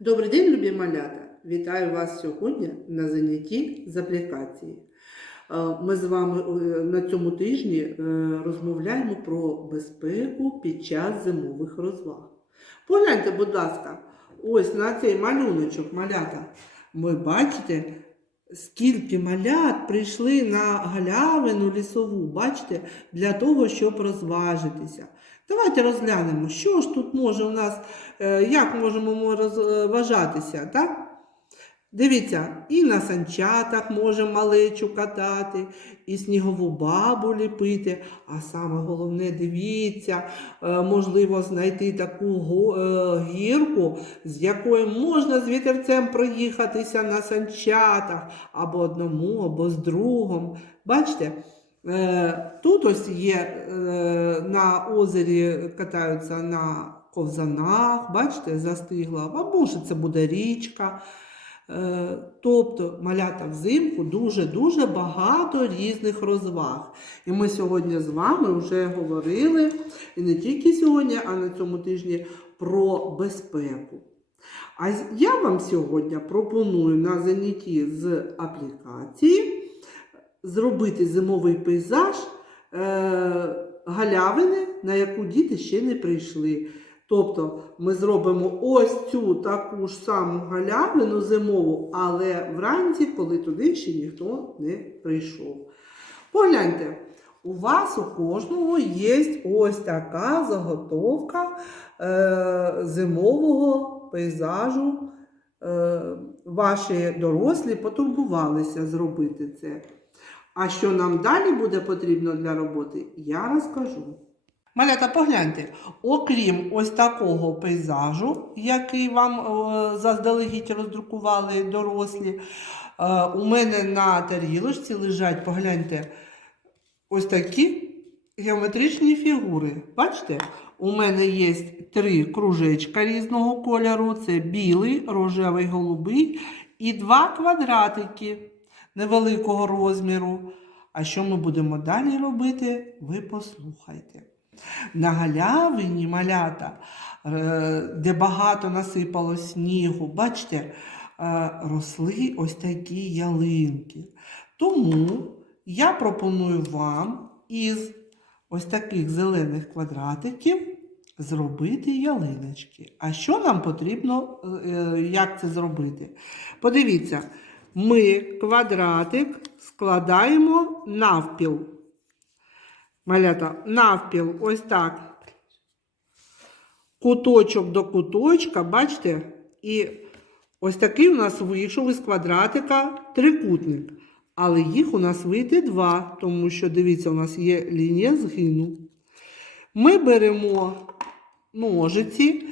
Добрий день, любі малята! Вітаю вас сьогодні на занятті з аплікації. Е, Ми з вами е, на цьому тижні е, розмовляємо про безпеку під час зимових розваг. Погляньте, будь ласка, ось на цей малюночок малята. Ви бачите, скільки малят прийшли на галявину лісову, бачите, для того, щоб розважитися. Давайте розглянемо, що ж тут може у нас, е, як можемо ми розважатися, так? Дивіться, і на санчатах може малечу катати, і снігову бабу ліпити. А саме головне, дивіться, е, можливо знайти таку е, гірку, з якою можна з вітерцем проїхатися на санчатах або одному, або з другом. Бачите? Е, Тут ось є е, на озері катаються на ковзанах, бачите, застигла, а може це буде річка. Е, Тобто малята взимку дуже-дуже багато різних розваг. І ми сьогодні з вами вже говорили, і не тільки сьогодні, а на цьому тижні про безпеку. А я вам сьогодні пропоную на занятті з аплікації зробити зимовий пейзаж е, галявини, на яку діти ще не прийшли. Тобто ми зробимо ось цю таку ж саму галявину зимову, але вранці, коли туди ще ніхто не прийшов. Погляньте, у вас у кожного є ось така заготовка е, зимового пейзажу. Е, ваші дорослі потурбувалися зробити це. А що нам далі буде потрібно для роботи, я розкажу. Малята, погляньте, окрім ось такого пейзажу, який вам е, заздалегідь роздрукували дорослі, е, у мене на тарілочці лежать, погляньте, ось такі геометричні фігури. Бачите? У мене є три кружечка різного кольору: це білий, рожевий, голубий і два квадратики невеликого розміру. А що ми будемо далі робити, ви послухайте. На галявині малята, е, де багато насипало снігу, бачите, е, росли ось такі ялинки. Тому я пропоную вам із ось таких зелених квадратиків зробити ялиночки. А що нам потрібно, е, як це зробити? Подивіться, ми квадратик складаємо навпіл. Малята, навпіл, ось так. Куточок до куточка, бачите? І ось такий у нас вийшов із квадратика трикутник. Але їх у нас вийде два, тому що, дивіться, у нас є лінія згину. Ми беремо ножиці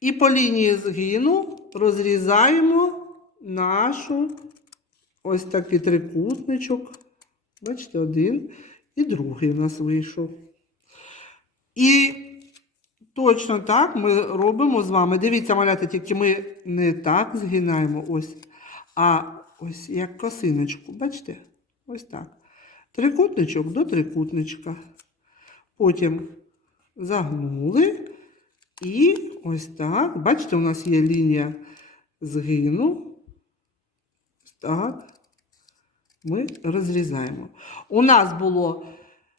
і по лінії згину розрізаємо нашу ось такий трикутничок. Бачите, один і другий у нас вийшов. І точно так ми робимо з вами. Дивіться, малята, тільки ми не так згинаємо ось, а ось як косиночку. Бачите? Ось так. Трикутничок до трикутничка. Потім загнули. І ось так. Бачите, у нас є лінія згину. Ось так. Ми розрізаємо. У нас було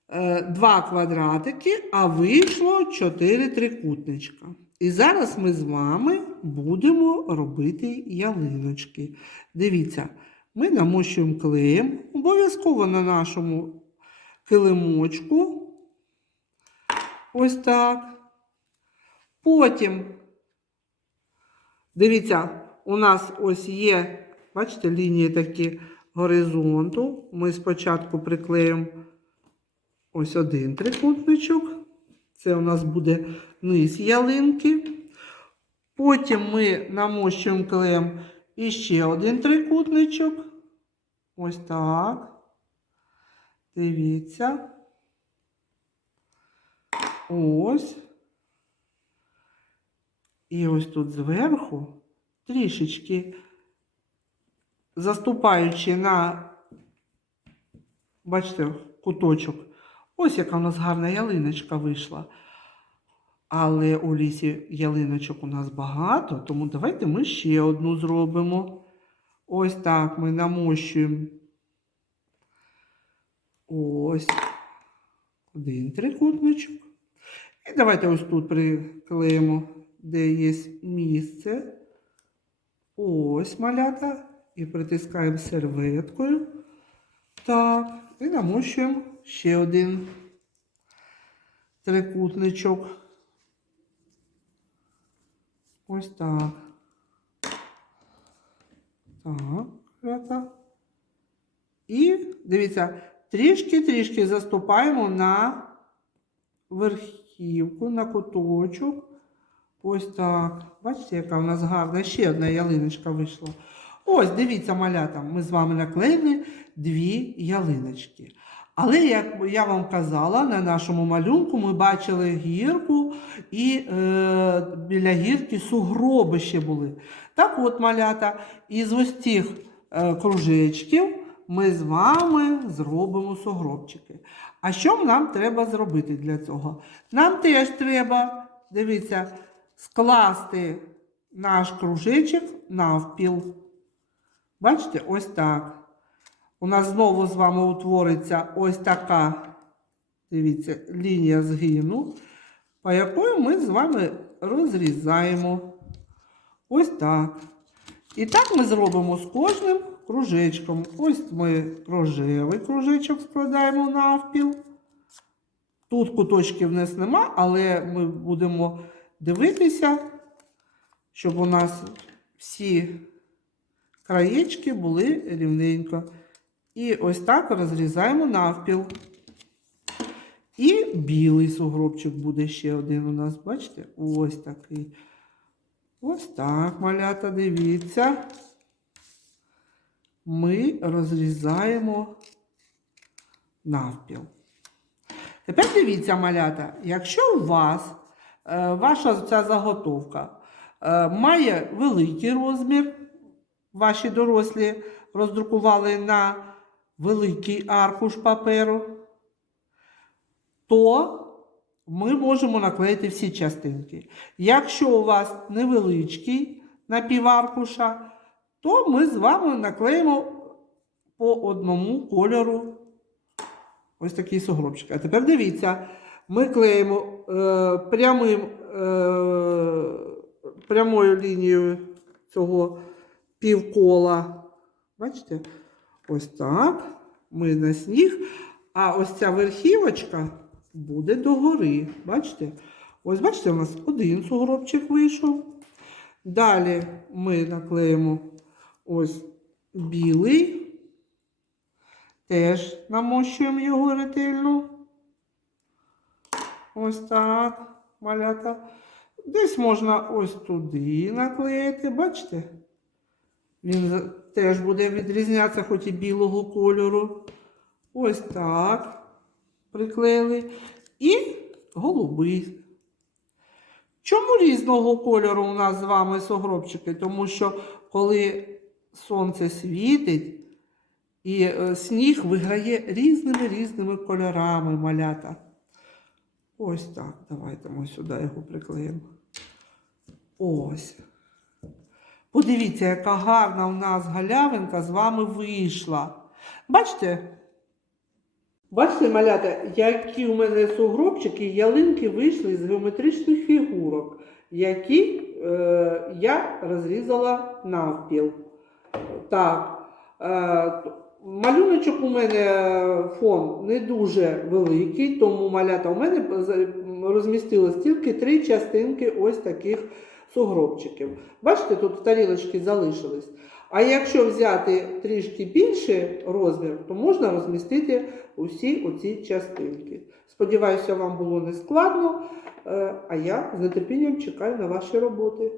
е, два квадратики, а вийшло чотири трикутничка. І зараз ми з вами будемо робити ялиночки. Дивіться, ми намощуємо клеєм, обов'язково на нашому килимочку. Ось так. Потім, дивіться, у нас ось є, бачите, лінії такі горизонту. Ми спочатку приклеїмо ось один трикутничок. Це у нас буде низ ялинки. Потім ми намощуємо клеєм іще один трикутничок. Ось так. Дивіться. Ось. І ось тут зверху трішечки заступаючи на, бачите, куточок. Ось яка у нас гарна ялиночка вийшла. Але у лісі ялиночок у нас багато, тому давайте ми ще одну зробимо. Ось так ми намощуємо. Ось один трикутничок. І давайте ось тут приклеїмо, де є місце. Ось малята. І притискаємо серветкою. Так, і намощуємо ще один трикутничок. Ось так. Так, малята. І дивіться, трішки-трішки заступаємо на верхівку, на куточок. Ось так. Бачите, яка в нас гарна. Ще одна ялиночка вийшла. Ось, дивіться, малята, ми з вами наклеїли дві ялиночки. Але, як я вам казала, на нашому малюнку ми бачили гірку і е, біля гірки сугроби ще були. Так от, малята, із ось цих е, кружечків ми з вами зробимо сугробчики. А що нам треба зробити для цього? Нам теж треба, дивіться, скласти наш кружечок навпіл. Бачите, ось так. У нас знову з вами утвориться ось така, дивіться, лінія згину, по якої ми з вами розрізаємо. Ось так. І так ми зробимо з кожним кружечком. Ось ми рожевий кружечок складаємо навпіл. Тут куточків в нас нема, але ми будемо дивитися, щоб у нас всі краєчки були рівненько. І ось так розрізаємо навпіл. І білий сугробчик буде ще один у нас, бачите? Ось такий. Ось так, малята, дивіться. Ми розрізаємо навпіл. Тепер дивіться, малята, якщо у вас е, ваша ця заготовка е, має великий розмір, ваші дорослі роздрукували на великий аркуш паперу, то ми можемо наклеїти всі частинки. Якщо у вас невеличкий напіваркуша, то ми з вами наклеїмо по одному кольору ось такий сугробчик. А тепер дивіться, ми клеїмо е, прямим, е, прямою лінією цього півкола. Бачите? Ось так. Ми на сніг. А ось ця верхівочка буде догори. Бачите? Ось, бачите, у нас один сугробчик вийшов. Далі ми наклеїмо ось білий. Теж намощуємо його ретельно. Ось так, малята. Десь можна ось туди наклеїти, бачите? Він теж буде відрізнятися, хоч і білого кольору. Ось так. Приклеїли. І голубий. Чому різного кольору у нас з вами сугробчики? Тому що коли сонце світить, і е, сніг виграє різними різними кольорами малята. Ось так. Давайте ми сюди його приклеїмо. Ось. Подивіться, яка гарна у нас галявинка з вами вийшла. Бачите? Бачите, малята, які у мене сугробчики, ялинки вийшли з геометричних фігурок, які е, я розрізала навпіл. Так. Е, малюночок у мене е, фон не дуже великий, тому малята у мене розмістилось тільки три частинки ось таких сугробчиків. Бачите, тут тарілочки залишились. А якщо взяти трішки більший розмір, то можна розмістити усі оці частинки. Сподіваюся, вам було не складно, е, а я з нетерпінням чекаю на ваші роботи.